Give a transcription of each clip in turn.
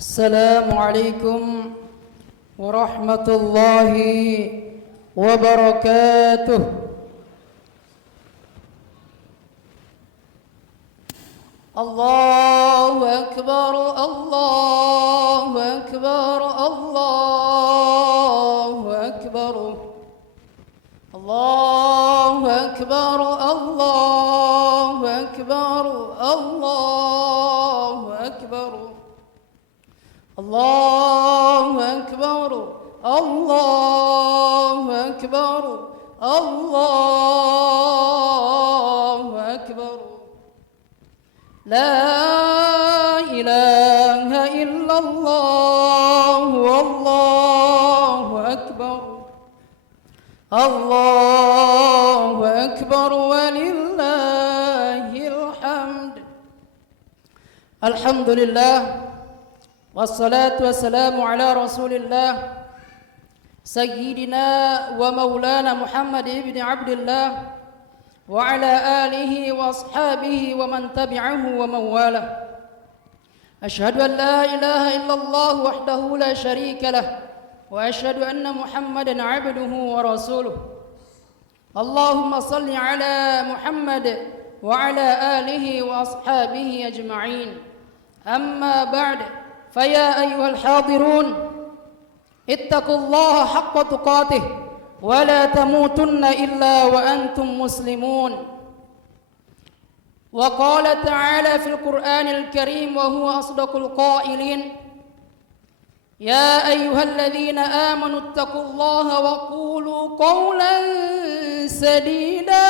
Assalamualaikum warahmatullahi wabarakatuh. Allahu akbar, Allahu akbar, Allahu akbar, Allahu akbar, Allahu akbar, Allahu akbar, Allahu akbar, Allahu akbar, Allahu akbar. La ilaha illallah, wallahu akbar, Allahu akbar, walillahil hamd. Alhamdulillah, wassalatu wassalamu ala rasulillah sayyidina wa maulana Muhammad ibn Abdullah wa ala alihi wa ashabihi wa man tabi'ahu wa man walah. Ashhadu an la ilaha illallah wahdahu la sharika lah wa ashhadu anna Muhammadan abduhu wa rasuluh. Allahumma salli ala Muhammad wa ala alihi wa ashabihi ajma'in. Amma ba'd, faya ayyuhal hadirun, ittaqullaha haqqa tuqatih wa la tamutunna illa wa antum muslimun. Wa qala ta'ala fil Qur'anil Karim wa huwa asdaqul qailin, ya ayyuhalladzina amanu ittaqullaha wa qulu qawlan sadida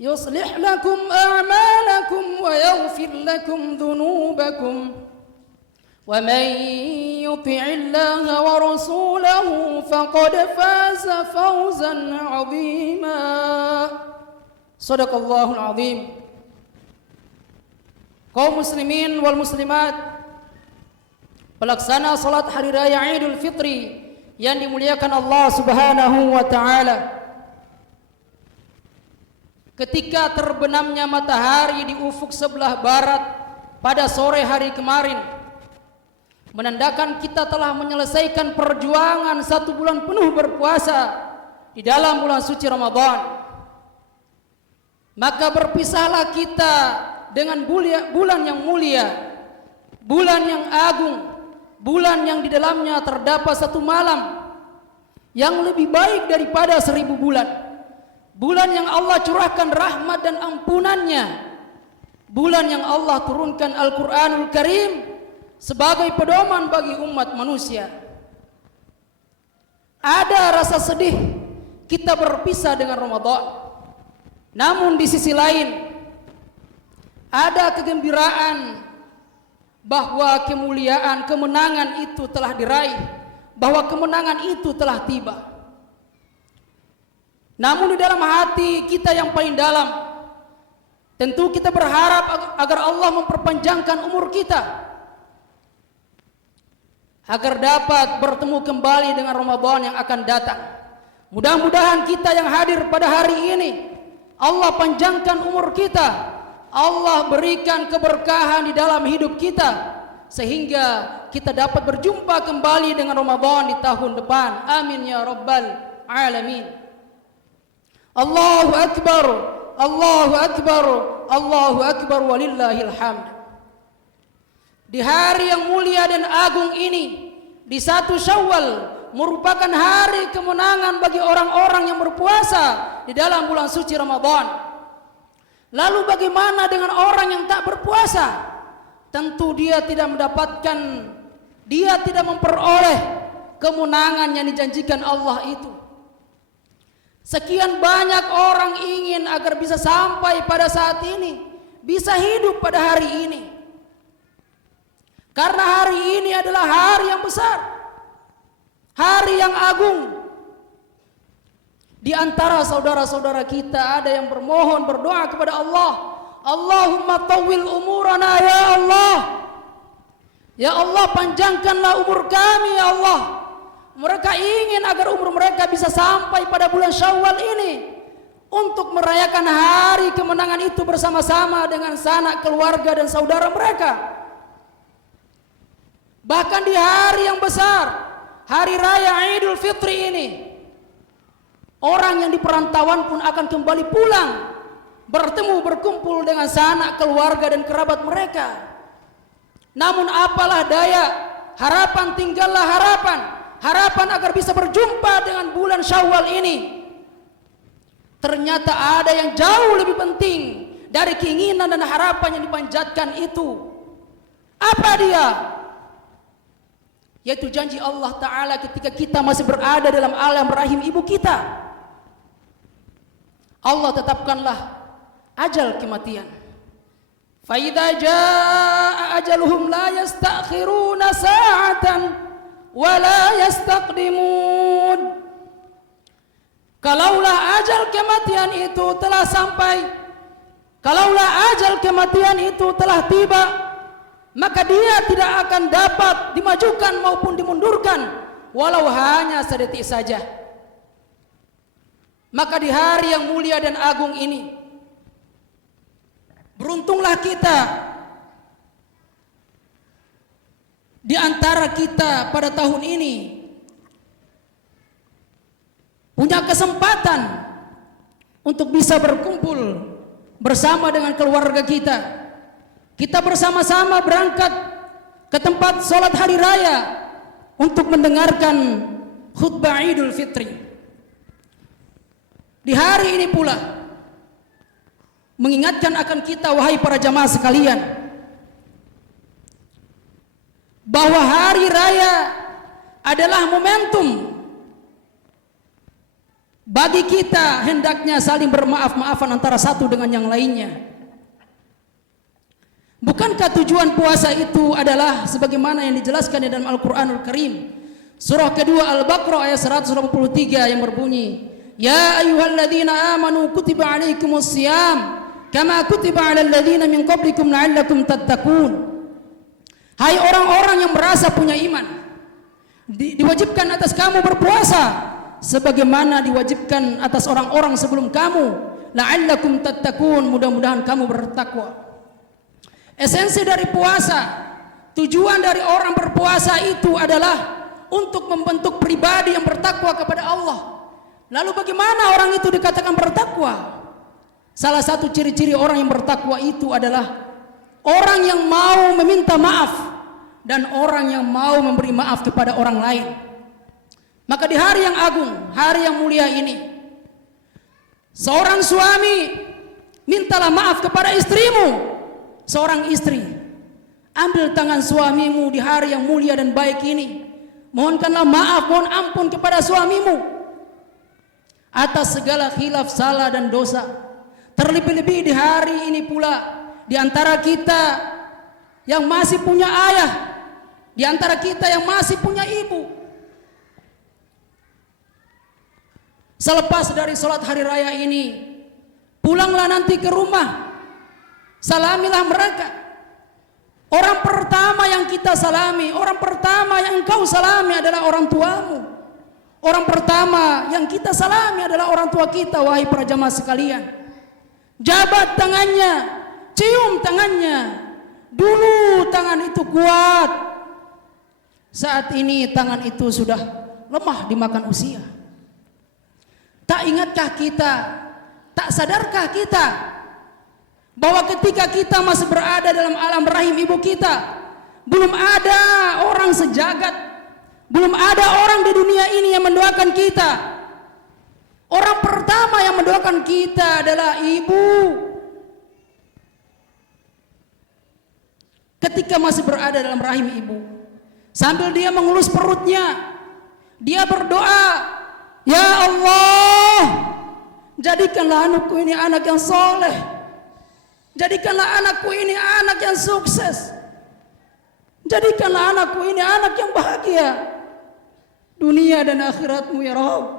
yuslih lakum a'malakum wa yaghfir lakum dhunubakum wa man yuti'illaha wa rasulahu faqad faza fawzan 'azima. Shadaqallahul 'azim. Kaum muslimin wal muslimat, pelaksana salat hari raya Idul Fitri yang dimuliakan Allah Subhanahu wa taala. Ketika terbenamnya matahari di ufuk sebelah barat pada sore hari kemarin, menandakan kita telah menyelesaikan perjuangan 1 bulan penuh berpuasa di dalam bulan suci Ramadan. Maka berpisahlah kita dengan bulan yang mulia, bulan yang agung, bulan yang di dalamnya terdapat 1 malam yang lebih baik daripada 1000 bulan. Bulan yang Allah curahkan rahmat dan ampunannya, bulan yang Allah turunkan Al-Quranul Karim sebagai pedoman bagi umat manusia. Ada rasa sedih kita berpisah dengan Ramadan, namun di sisi lain ada kegembiraan bahwa kemuliaan, kemenangan itu telah diraih, bahwa kemenangan itu telah tiba. Namun di dalam hati kita yang paling dalam, tentu kita berharap agar Allah memperpanjangkan umur kita, agar dapat bertemu kembali dengan Ramadan yang akan datang. Mudah-mudahan kita yang hadir pada hari ini, Allah panjangkan umur kita, Allah berikan keberkahan di dalam hidup kita, sehingga kita dapat berjumpa kembali dengan Ramadan di tahun depan. Amin ya rabbal alamin. Allahu akbar, Allahu akbar, Allahu akbar, walillahil hamd. Di hari yang mulia dan agung ini, di 1 Syawal, merupakan hari kemenangan bagi orang-orang yang berpuasa di dalam bulan suci Ramadan. Lalu bagaimana dengan orang yang tak berpuasa? Tentu dia tidak mendapatkan, dia tidak memperoleh kemenangan yang dijanjikan Allah itu. Sekian banyak orang ingin agar bisa sampai pada saat ini, bisa hidup pada hari ini. Karena hari ini adalah hari yang besar, hari yang agung. Di antara saudara-saudara kita ada yang bermohon, berdoa kepada Allah, Allahumma tawwil umurana ya Allah. Ya Allah, panjangkanlah umur kami ya Allah. Mereka ingin agar umur mereka bisa sampai pada bulan Syawal ini untuk merayakan hari kemenangan itu bersama-sama dengan sanak keluarga dan saudara mereka. Bahkan di hari yang besar, hari raya Idul Fitri ini, orang yang di perantauan pun akan kembali pulang, bertemu berkumpul dengan sanak keluarga dan kerabat mereka. Namun apalah daya, harapan tinggallah harapan, harapan agar bisa berjumpa dengan bulan Syawal ini. Ternyata ada yang jauh lebih penting dari keinginan dan harapan yang dipanjatkan itu. Apa dia? Yaitu janji Allah Ta'ala ketika kita masih berada dalam alam rahim ibu kita. Allah tetapkanlah ajal kematian. Fa idza jaa ajaluhum la yastakhiruna sa'atan wa la yastaqdimun. Kalaulah ajal kematian itu telah sampai, kalaulah ajal kematian itu telah tiba, maka dia tidak akan dapat dimajukan maupun dimundurkan walau hanya sedetik saja. Maka di hari yang mulia dan agung ini, beruntunglah kita di antara kita pada tahun ini punya kesempatan untuk bisa berkumpul bersama dengan keluarga kita. Kita bersama-sama berangkat ke tempat sholat hari raya untuk mendengarkan khutbah Idul Fitri. Di hari ini pula mengingatkan akan kita, wahai para jamaah sekalian, bahwa hari raya adalah momentum bagi kita hendaknya saling bermaaf-maafan antara satu dengan yang lainnya. Bukankah tujuan puasa itu adalah sebagaimana yang dijelaskan di dalam Al-Quranul Karim, surah kedua Al-Baqarah ayat 183 yang berbunyi, Ya ayyuhalladzina amanu kutiba alaikumus siyam kama kutiba alal ladzina min qablikum la'allakum tattaqun. Hai orang-orang yang merasa punya iman, diwajibkan atas kamu berpuasa sebagaimana diwajibkan atas orang-orang sebelum kamu, la'allakum tattaqun, mudah-mudahan kamu bertakwa. Esensi dari puasa, tujuan dari orang berpuasa itu adalah untuk membentuk pribadi yang bertakwa kepada Allah. Lalu bagaimana orang itu dikatakan bertakwa? Salah satu ciri-ciri orang yang bertakwa itu adalah orang yang mau meminta maaf dan orang yang mau memberi maaf kepada orang lain. Maka di hari yang agung, hari yang mulia ini, seorang suami mintalah maaf kepada istrimu. Seorang istri, ambil tangan suamimu di hari yang mulia dan baik ini, mohonkanlah maaf, mohon ampun kepada suamimu atas segala khilaf, salah dan dosa. Terlebih-lebih di hari ini pula, di antara kita yang masih punya ayah, di antara kita yang masih punya ibu, selepas dari sholat hari raya ini, pulanglah nanti ke rumah, salamilah mereka. Orang pertama yang kita salami, orang pertama yang engkau salami adalah orang tuamu. Orang pertama yang kita salami adalah orang tua kita, wahai para jamaah sekalian. Jabat tangannya, cium tangannya. Dulu tangan itu kuat, saat ini tangan itu sudah lemah dimakan usia. Tak ingatkah kita, tak sadarkah kita bahwa ketika kita masih berada dalam alam rahim ibu kita, belum ada orang sejagat, belum ada orang di dunia ini yang mendoakan kita. Orang pertama yang mendoakan kita adalah ibu. Ketika masih berada dalam rahim ibu, sambil dia mengelus perutnya, dia berdoa, Ya Allah, jadikanlah anakku ini anak yang soleh, jadikanlah anakku ini anak yang sukses, jadikanlah anakku ini anak yang bahagia dunia dan akhiratmu ya Rabb.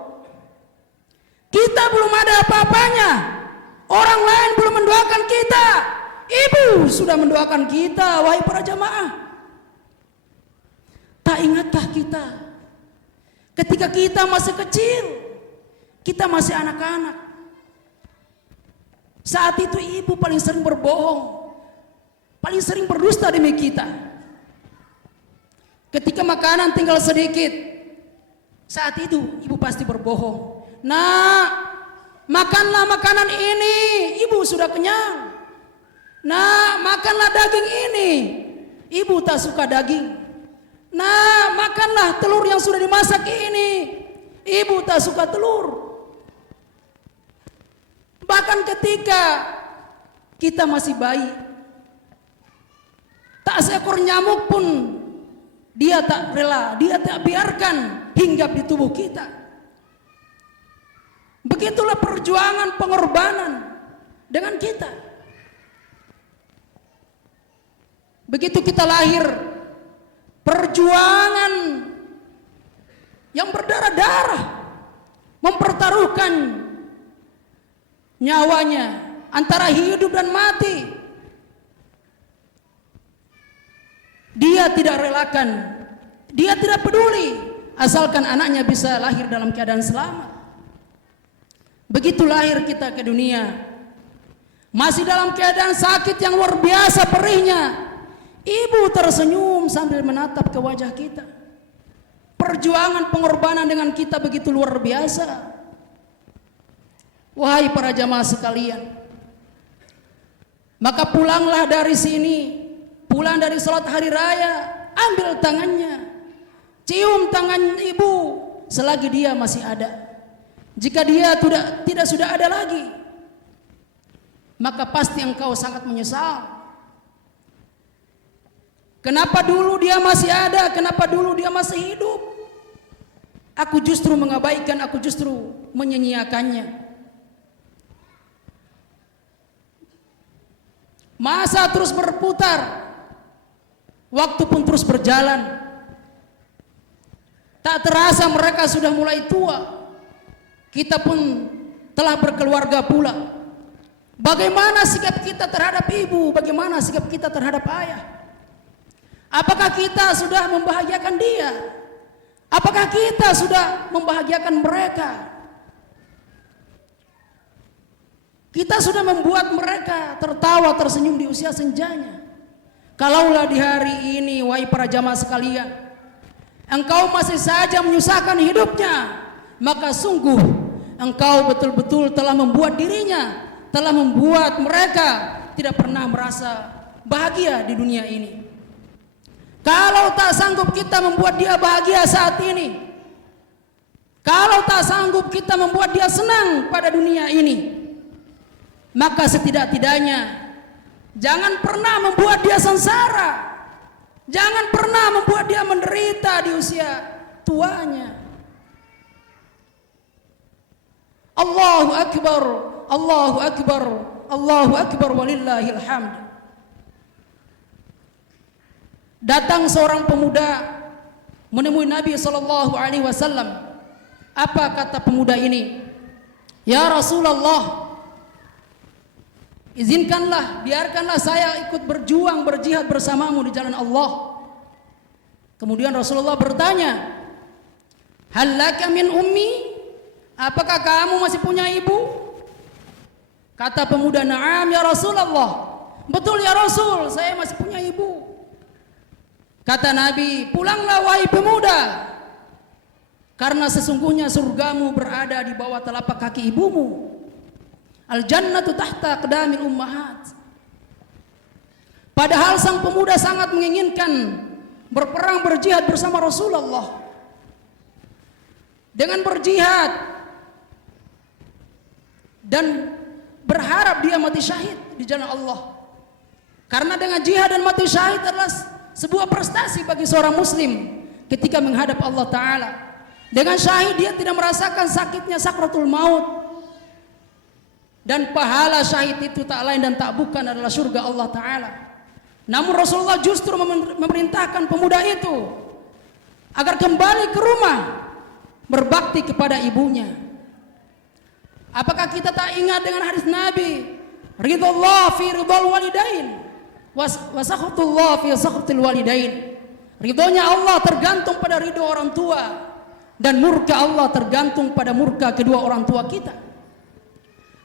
Kita belum ada apa-apanya, orang lain belum mendoakan kita, ibu sudah mendoakan kita, wahai para jamaah. Tak ingatkah kita ketika kita masih kecil, kita masih anak-anak, saat itu ibu paling sering berbohong, paling sering berdusta demi kita. Ketika makanan tinggal sedikit, saat itu ibu pasti berbohong. Nah, makanlah makanan ini, ibu sudah kenyang. Nah, makanlah daging ini, ibu tak suka daging. Nah, makanlah telur yang sudah dimasak ini, ibu tak suka telur. Bahkan ketika kita masih bayi, tak seekor nyamuk pun dia tak rela, dia tak biarkan hinggap di tubuh kita. Begitulah perjuangan pengorbanan dengan kita. Begitu kita lahir, perjuangan yang berdarah-darah, mempertaruhkan nyawanya antara hidup dan mati. Dia tidak relakan, dia tidak peduli asalkan anaknya bisa lahir dalam keadaan selamat. Begitu lahir kita ke dunia, masih dalam keadaan sakit yang luar biasa perihnya, ibu tersenyum sambil menatap ke wajah kita. Perjuangan pengorbanan dengan kita begitu luar biasa. Wahai para jamaah sekalian, maka pulanglah dari sini, pulang dari sholat hari raya, ambil tangannya, cium tangan ibu selagi dia masih ada. Jika dia tidak sudah ada lagi, maka pasti engkau sangat menyesal. Kenapa dulu dia masih ada? Kenapa dulu dia masih hidup? Aku justru mengabaikan, aku justru menyia-nyiakannya. Masa terus berputar, waktu pun terus berjalan. Tak terasa mereka sudah mulai tua. Kita pun telah berkeluarga pula. Bagaimana sikap kita terhadap ibu? Bagaimana sikap kita terhadap ayah? Apakah kita sudah membahagiakan dia? Apakah kita sudah membahagiakan mereka? Kita sudah membuat mereka tertawa tersenyum di usia senjanya. Kalaulah di hari ini, wahai para jamaah sekalian, engkau masih saja menyusahkan hidupnya, maka sungguh engkau betul-betul telah membuat dirinya, telah membuat mereka tidak pernah merasa bahagia di dunia ini. Kalau tak sanggup kita membuat dia bahagia saat ini, kalau tak sanggup kita membuat dia senang pada dunia ini, maka setidak-tidaknya jangan pernah membuat dia sengsara. Jangan pernah membuat dia menderita di usia tuanya. Allahu Akbar, Allahu Akbar, Allahu Akbar walillahil hamd. Datang seorang pemuda menemui Nabi SAW. Apa kata pemuda ini? Ya Rasulullah, izinkanlah, biarkanlah saya ikut berjuang, berjihad bersamamu di jalan Allah. Kemudian Rasulullah bertanya, hal laka min ummi? Apakah kamu masih punya ibu? Kata pemuda, na'am ya Rasulullah. Betul ya Rasul, saya masih punya ibu. Kata Nabi, pulanglah wahai pemuda, karena sesungguhnya surgamu berada di bawah telapak kaki ibumu. Al-jannatu tahta aqdamil ummahat. Padahal sang pemuda sangat menginginkan berperang, berjihad bersama Rasulullah. Dengan berjihad dan berharap dia mati syahid di jalan Allah. Karena dengan jihad dan mati syahid adalah sebuah prestasi bagi seorang muslim ketika menghadap Allah Ta'ala. Dengan syahid dia tidak merasakan sakitnya sakratul maut. Dan pahala syahid itu tak lain dan tak bukan adalah surga Allah Ta'ala. Namun Rasulullah justru memerintahkan pemuda itu agar kembali ke rumah, berbakti kepada ibunya. Apakah kita tak ingat dengan hadis Nabi, ridallah fi ridal walidain wa sakhatullah fi sakhatil walidain. Ridhonya Allah tergantung pada ridho orang tua, dan murka Allah tergantung pada murka kedua orang tua kita.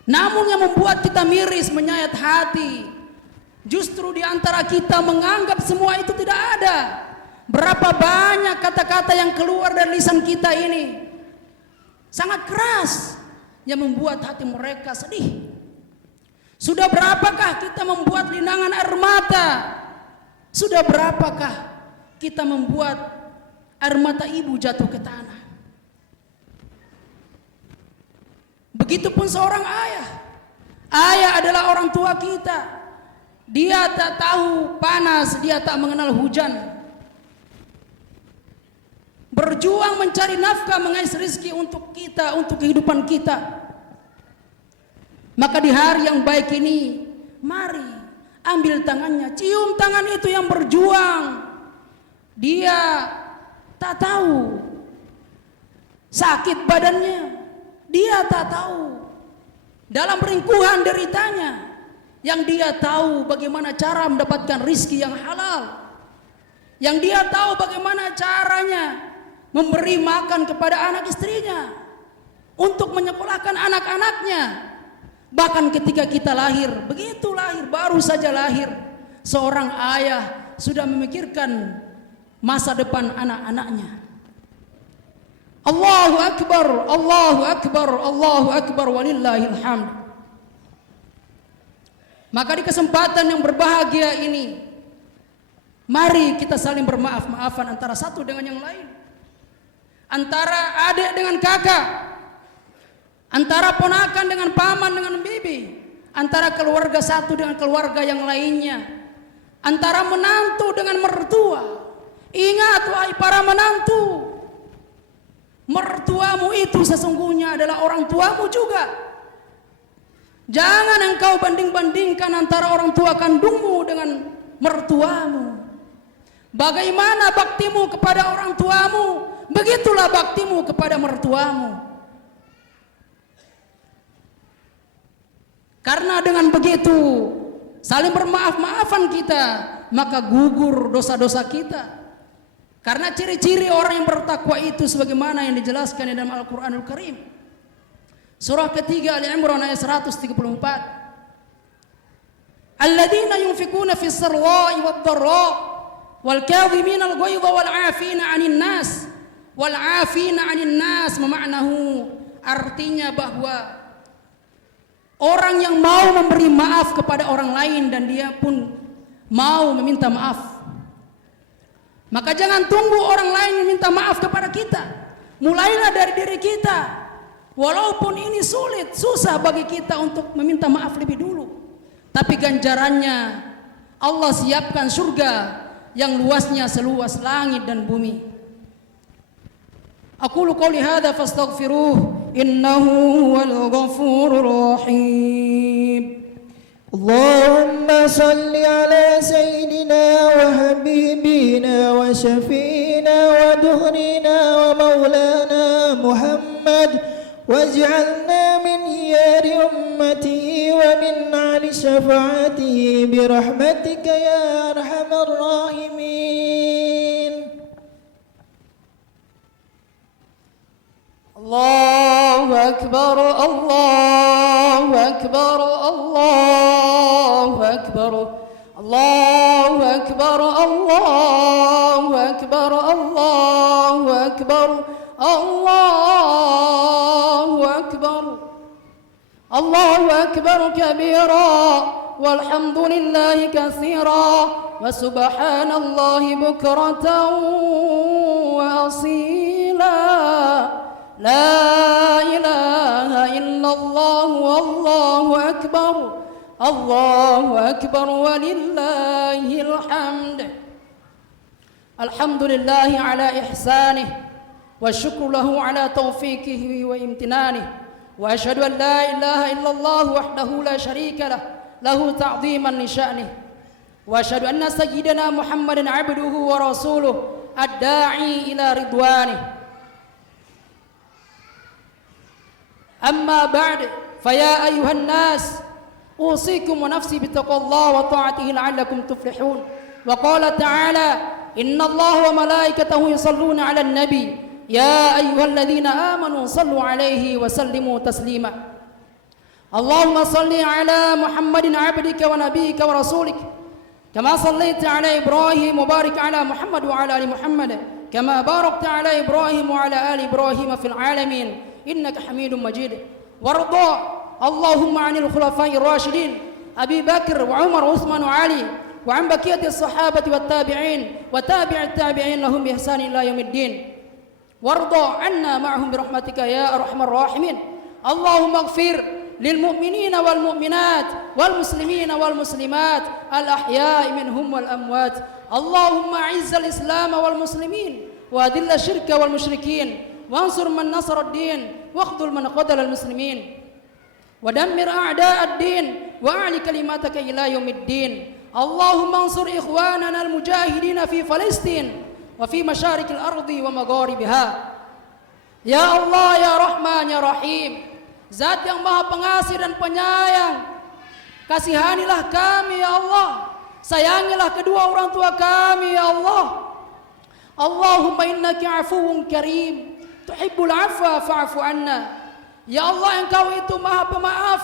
Namun yang membuat kita miris, menyayat hati, justru di antara kita menganggap semua itu tidak ada. Berapa banyak kata-kata yang keluar dari lisan kita ini sangat keras yang membuat hati mereka sedih. Sudah berapakah kita membuat linangan air mata? Sudah berapakah kita membuat air mata ibu jatuh ke tanah? Begitupun seorang ayah. Ayah adalah orang tua kita. Dia tak tahu panas, dia tak mengenal hujan. Berjuang mencari nafkah, mengais rezeki untuk kita, untuk kehidupan kita. Maka di hari yang baik ini, mari ambil tangannya, cium tangan itu yang berjuang. Dia tak tahu sakit badannya, dia tak tahu dalam ringkuhan deritanya. Yang dia tahu bagaimana cara mendapatkan rizki yang halal. Yang dia tahu bagaimana caranya memberi makan kepada anak istrinya, untuk menyekolahkan anak-anaknya. Bahkan ketika kita lahir, begitu lahir, baru saja lahir, seorang ayah sudah memikirkan masa depan anak-anaknya. Allahu Akbar, Allahu Akbar, Allahu Akbar, walillahil hamd. Maka di kesempatan yang berbahagia ini, mari kita saling bermaaf-maafan antara satu dengan yang lain. Antara adik dengan kakak, antara ponakan dengan paman dengan bibi, antara keluarga satu dengan keluarga yang lainnya, antara menantu dengan mertua. Ingat wahai para menantu, mertuamu itu sesungguhnya adalah orang tuamu juga. Jangan engkau banding-bandingkan antara orang tua kandungmu dengan mertuamu. Bagaimana baktimu kepada orang tuamu, begitulah baktimu kepada mertuamu. Karena dengan begitu saling bermaaf-maafan kita, maka gugur dosa-dosa kita. Karena ciri-ciri orang yang bertakwa itu sebagaimana yang dijelaskan di dalam Al-Qur'anul Karim. Surah ketiga Ali Imran ayat 134. Alladzina yunfikuna fis sarra'i wad dharra wal kadhimina al-ghaidha wal 'afina 'anil nas wal 'afina 'anil nas, memaknahu artinya bahwa orang yang mau memberi maaf kepada orang lain dan dia pun mau meminta maaf. Maka jangan tunggu orang lain meminta maaf kepada kita. Mulailah dari diri kita. Walaupun ini sulit, susah bagi kita untuk meminta maaf lebih dulu. Tapi ganjarannya Allah siapkan surga yang luasnya seluas langit dan bumi. Aqulu qouli hadza fastaghfiruh innahu huwal ghafurur rahim. Allahumma salli ala sayyidina wa habibina wa syafiina wa duhrina wa maulana Muhammad waj'alna min khiyari ummatihi wa min ahli syafa'atihi birahmatika ya arhamar rahimin. Allahu Akbar, Allahu Akbar, Allahu Akbar, Allahu Akbar, Allahu Akbar, Allahu Akbar, Allahu Akbar, Allahu Akbar kabira, walhamdulillahi katsira, wa subhanallahi bukratan wa asila. La ilaha illallah wallahu akbar, Allahu akbar walillahil hamd. Alhamdulillahi ala ihsanih wa syukru lahu ala taufiqihi wa imtinanih. Wa asyhadu an la ilaha illallah wahdahu la syarika lah, lahu ta'dhiman li sya'nih. Wa asyhadu anna sayyidana Muhammadan abduhu wa rasuluh ad-da'i ila ridwanih. أما بعد فيا أيها الناس أوصيكم ونفسي بتقوى الله وطاعته لعلكم تفلحون. وقال تعالى إن الله وملائكته يصلون على النبي يا أيها الذين آمنوا صلوا عليه وسلموا تسليما. اللهم صل على محمد عبدك ونبيك ورسولك كما صليت على إبراهيم وبارك على محمد وعلى آل محمد كما باركت على إبراهيم وعلى آل إبراهيم في العالمين إنك حميد مجيد. وارضى اللهم عن الخلفاء الراشدين أبي بكر وعمر وعثمان وعلي وعن بقية الصحابة والتابعين وتابع التابعين لهم بإحسان إلى يوم الدين. وارضى عنا معهم برحمتك يا أرحم الراحمين. اللهم اغفر للمؤمنين والمؤمنات والمسلمين والمسلمات الأحياء منهم والأموات. اللهم أعز الإسلام والمسلمين وأذل الشرك والمشركين وانصر من نصر الدين واخذل من خذل المسلمين ودمر أعداء الدين وأعلي كلماتك إلى يوم الدين. اللهم انصر إخواننا المجاهدين في فلسطين وفي مشارق الأرض ومغاربها. Ya Allah, ya Rahman, ya Rahim, Zat yang maha pengasih dan penyayang, kasihanilah kami ya Allah, sayangilah kedua orang tua kami ya Allah. Allahumma innaka afuwun karim, tuhibbul afwa fa'fu anna. Ya Allah, Engkau itu maha pemaaf,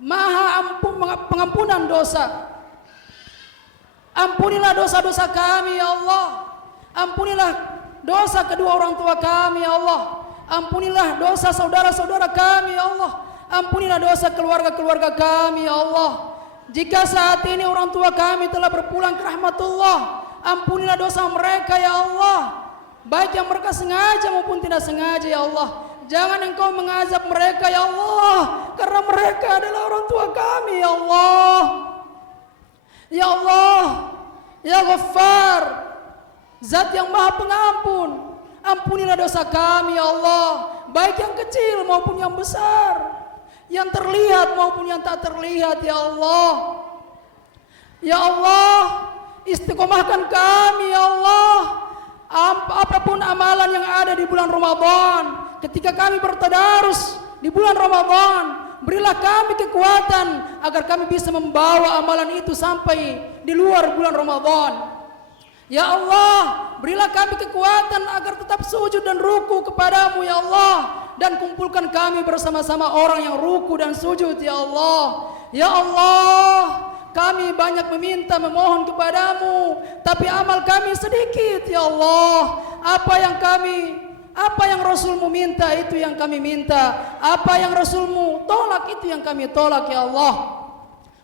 maha pengampunan dosa. Ampunilah dosa-dosa kami ya Allah. Ampunilah dosa kedua orang tua kami ya Allah. Ampunilah dosa saudara-saudara kami ya Allah. Ampunilah dosa keluarga-keluarga kami ya Allah. Jika saat ini orang tua kami telah berpulang ke rahmatullah, ampunilah dosa mereka ya Allah, baik yang mereka sengaja maupun tidak sengaja ya Allah. Jangan Engkau mengazab mereka ya Allah, karena mereka adalah orang tua kami ya Allah. Ya Allah, ya Ghaffar, Zat yang maha pengampun, ampunilah dosa kami ya Allah, baik yang kecil maupun yang besar, yang terlihat maupun yang tak terlihat ya Allah. Ya Allah, istiqomahkan kami ya Allah. Apapun amalan yang ada di bulan Ramadan, ketika kami bertadarus di bulan Ramadan, berilah kami kekuatan agar kami bisa membawa amalan itu sampai di luar bulan Ramadan. Ya Allah, berilah kami kekuatan agar tetap sujud dan ruku kepadamu ya Allah, dan kumpulkan kami bersama-sama orang yang ruku dan sujud ya Allah. Ya Allah, kami banyak meminta memohon kepadamu, tapi amal kami sedikit ya Allah. Apa yang Rasulmu minta itu yang kami minta, apa yang Rasulmu tolak itu yang kami tolak ya Allah.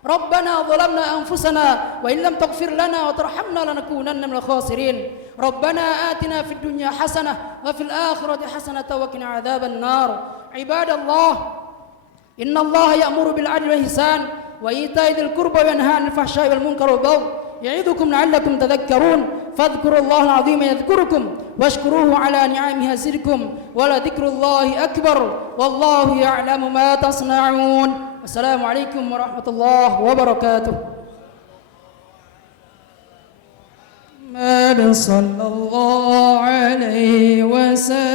Rabbana zalamna anfusana wa illam taghfir lana wa tarhamna lanakunanna minal khasirin. Rabbana atina fid dunya hasanah wa fil akhirati hasanah wa qina adzaban nar. Ibadallah, innallaha ya'muru bil 'adli wal ihsan wa ita'i dzil qurba wa yanha 'anil fahsya'i wal munkari wal baghi ya'idukum la'allakum tadhakkarun. Fadhkurullaha 'azima yadhkurukum washkuruhu 'ala ni'amihi yazidkum wa la dzikrullahi akbar wallahu ya'lamu ma tasna'un. Assalamualaikum warahmatullahi wabarakatuh. Muhammad sallallahu alaihi wasallam.